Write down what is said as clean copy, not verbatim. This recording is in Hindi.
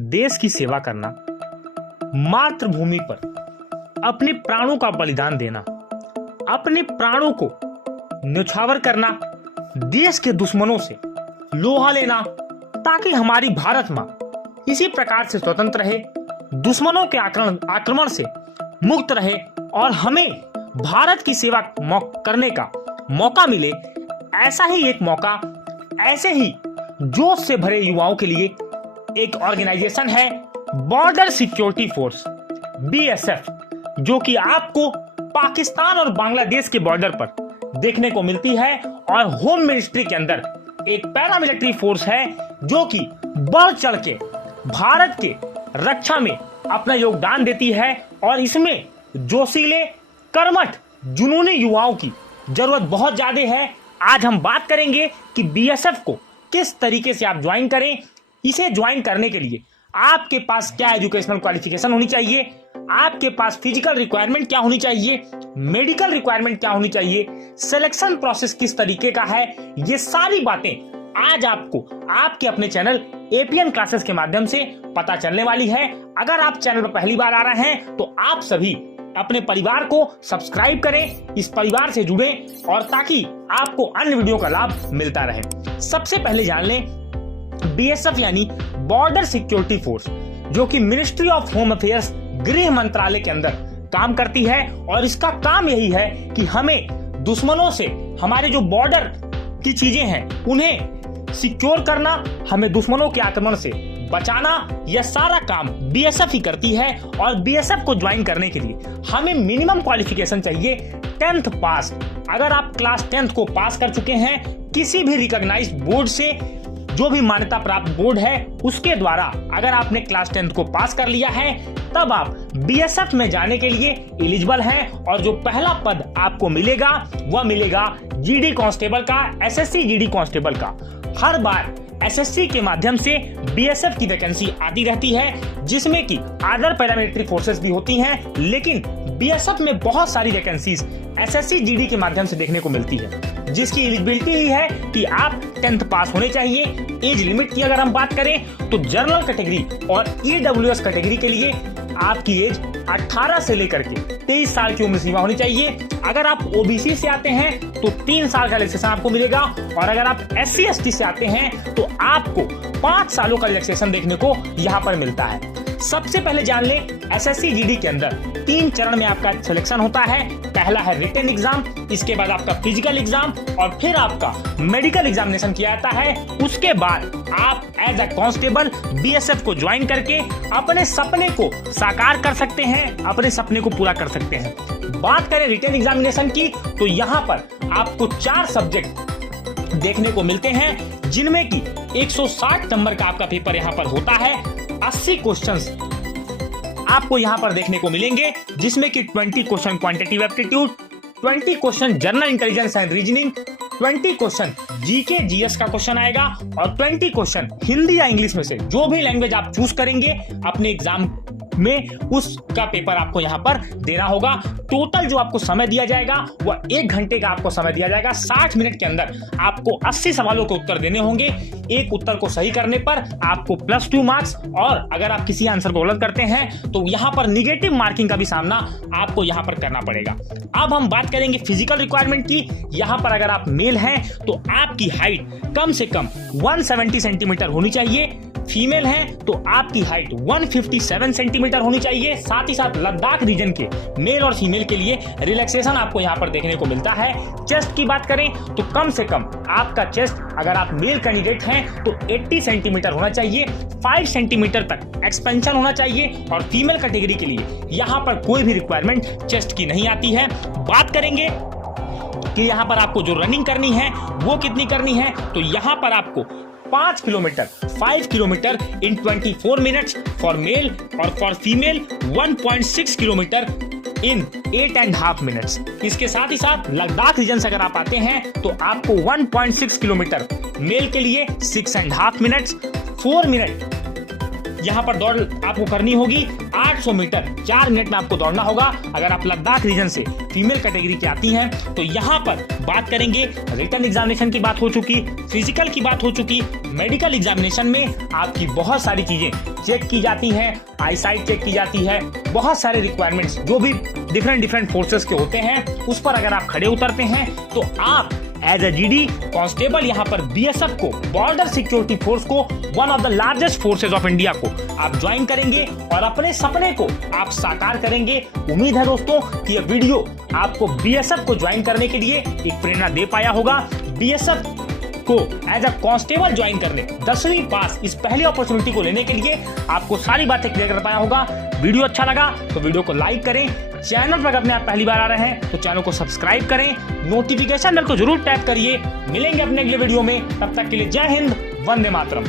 देश की सेवा करना, मातृभूमि पर अपने प्राणों का बलिदान देना, अपने प्राणों को न्यौछावर करना, देश के दुश्मनों से लोहा लेना ताकि हमारी भारत मां इसी प्रकार से स्वतंत्र रहे, दुश्मनों के आक्रमण से मुक्त रहे और हमें भारत की सेवा करने का मौका मिले। ऐसा ही एक मौका ऐसे ही जोश से भरे युवाओं के लिए एक ऑर्गेनाइजेशन है बॉर्डर सिक्योरिटी फोर्स BSF, जो कि आपको पाकिस्तान और बांग्लादेश के बॉर्डर पर देखने को मिलती है और होम मिनिस्ट्री के अंदर एक पैरामिलिट्री फोर्स है जो कि बढ़ चढ़ के भारत के रक्षा में अपना योगदान देती है और इसमें जोशीले, कर्मठ, जुनूनी युवाओं की जरूरत बहुत ज्यादा है। आज हम बात करेंगे कि BSF को किस तरीके से आप ज्वाइन करें। इसे ज्वाइन करने के लिए आपके पास क्या एजुकेशनल क्वालिफिकेशन होनी चाहिए, आपके पास फिजिकल रिक्वायरमेंट क्या होनी चाहिए, मेडिकल रिक्वायरमेंट क्या होनी चाहिए, सिलेक्शन प्रोसेस किस तरीके का है, ये सारी बातें आज आपको आपके अपने चैनल APN क्लासेस के माध्यम से पता चलने वाली है। अगर आप चैनल पर पहली बार आ रहे हैं तो आप सभी अपने परिवार को सब्सक्राइब करें, इस परिवार से जुड़े और ताकि आपको अन्य वीडियो का लाभ मिलता रहे। सबसे पहले जान लें BSF यानी बॉर्डर सिक्योरिटी फोर्स, जो कि मिनिस्ट्री ऑफ होम अफेयर्स, गृह मंत्रालय के अंदर काम करती है और इसका काम यही है कि हमें दुश्मनों से हमारे जो बॉर्डर की चीजें हैं उन्हें सिक्योर करना, हमें दुश्मनों के आक्रमण से बचाना, यह सारा काम BSF ही करती है। और BSF को ज्वाइन करने के लिए हमें मिनिमम क्वालिफिकेशन चाहिए 10th पास। अगर आप क्लास 10th को पास कर चुके हैं किसी भी रिकॉग्नाइज्ड बोर्ड से, जो भी मान्यता प्राप्त बोर्ड है उसके द्वारा अगर आपने क्लास 10th को पास कर लिया है तब आप BSF में जाने के लिए एलिजिबल हैं। और जो पहला पद आपको मिलेगा वह मिलेगा GD कांस्टेबल का, SSC GD कांस्टेबल का। हर बार SSC के माध्यम से BSF की वैकेंसी आती रहती है, जिसमें कि अदर पैरामिलिट्री फोर्सेस भी होती हैं, लेकिन BSF में बहुत सारी वैकेंसीज SSC GD के माध्यम से देखने को मिलती है, जिसकी एलिजिबिलिटी ही है कि आप 10th पास होने चाहिए। एज लिमिट की अगर हम बात करें तो जनरल कैटेगरी और EWS कैटेगरी के लिए आपकी एज 18 से लेकर के 23 साल की उम्र सीमा होनी चाहिए। अगर आप OBC से आते हैं तो 3 साल का रिलैक्सेशन आपको मिलेगा और अगर आप SC ST से आते हैं तो आपको 5 सालों का रिलैक्सेशन देखने को यहाँ पर मिलता है। सबसे पहले जान लें SSC GD के अंदर 3 चरण में आपका सिलेक्शन होता है। पहला है रिटन एग्जाम, इसके बाद आपका फिजिकल एग्जाम और फिर आपका मेडिकल एग्जामिनेशन किया जाता है। उसके बाद आप एज अ कांस्टेबल BSF को ज्वाइन करके अपने सपने को साकार कर सकते हैं, अपने सपने को पूरा कर सकते हैं। बात करें रिटन एग्जामिनेशन की तो यहाँ पर आपको 4 सब्जेक्ट देखने को मिलते हैं, जिनमें की 160 नंबर का आपका पेपर यहाँ पर होता है। 80 क्वेश्चंस आपको यहाँ पर देखने को मिलेंगे, जिसमें कि 20 question quantitative aptitude, 20 question general intelligence and reasoning, 20 question GK GS का क्वेश्चन आएगा और 20 क्वेश्चन हिंदी या इंग्लिश में से जो भी लैंग्वेज आप चूज करेंगे अपने एग्जाम में उसका पेपर आपको यहाँ पर देना होगा। टोटल जो आपको समय दिया जाएगा वह 1 घंटे का आपको समय दिया जाएगा। 60 मिनट के अंदर आपको 80 सवालों के उत्तर देने होंगे। एक उत्तर को सही करने पर आपको +2 मार्क्स और अगर आप किसी आंसर को गलत करते हैं तो यहाँ पर निगेटिव मार्किंग का भी सामना आपको यहाँ पर करना पड़ेगा। अब हम बात करेंगे फिजिकल रिक्वायरमेंट की। यहाँ पर अगर आप मेल हैं तो आपकी हाइट कम से कम 170 सेंटीमीटर होनी चाहिए, फीमेल हैं तो आपकी हाइट 157 सेंटीमीटर होनी चाहिए। साथ ही साथ लद्दाख रीजन के मेल और फीमेल के लिए रिलैक्सेशन आपको यहाँ पर देखने को मिलता है। चेस्ट की बात करें तो कम से कम आपका चेस्ट अगर आप मेल कैंडिडेट हैं तो 80 सेंटीमीटर होना चाहिए, 5 सेंटीमीटर तक एक्सपेंशन होना चाहिए और फीमेल कैटेगरी के लिए यहाँ पर कोई भी रिक्वायरमेंट चेस्ट की नहीं आती है। बात करेंगे कि यहाँ पर आपको जो रनिंग करनी है वो कितनी करनी है, तो यहाँ पर आपको 5 kilometre in 24 minutes for male और for female 1.6 kilometre in 8.5 minutes. इसके साथ ही साथ लद्दाख रीजन से अगर आप आते हैं तो आपको 1.6 किलोमीटर मेल के लिए 6.5 मिनट्स, 4 मिनट यहाँ पर दौड़ आपको करनी होगी 800 मीटर 4 मिनट में आपको दौड़ना होगा। अगर आप लद्दाख रीजन से फीमेल कैटेगरी की आती हैं तो यहाँ पर बात करेंगे, रिटन एग्जामिनेशन की बात हो चुकी, फिजिकल की बात हो चुकी, मेडिकल एग्जामिनेशन में आपकी बहुत सारी चीजें चेक की जाती हैं, आईसाइट चेक की जाती है, बहुत सारे रिक्वायरमेंट्स जो भी डिफरेंट फोर्सेस के होते हैं उस पर अगर आप खड़े उतरते हैं तो आप एज ए जीडी कांस्टेबल यहाँ पर बीएसएफ को, बॉर्डर सिक्योरिटी फोर्स को, one of the largest forces of India को आप ज्वाइन करेंगे और अपने सपने को आप साकार करेंगे। उम्मीद है दोस्तों कि यह वीडियो आपको बीएसएफ को ज्वाइन करने के लिए एक प्रेरणा दे पाया होगा। बीएसएफ को एज अ कांस्टेबल ज्वाइन करने 10वीं पास इस पहली अपॉर्चुनिटी को लेने के लिए आपको सारी बातें क्लियर कर पाया होगा। वीडियो अच्छा लगा तो वीडियो को लाइक करें, चैनल पर अपने आप पहली बार आ रहे हैं तो चैनल को सब्सक्राइब करें, नोटिफिकेशन बेल को जरूर टैप करिए। मिलेंगे अपने अगले वीडियो में, तब तक के लिए जय हिंद, वंदे मातरम।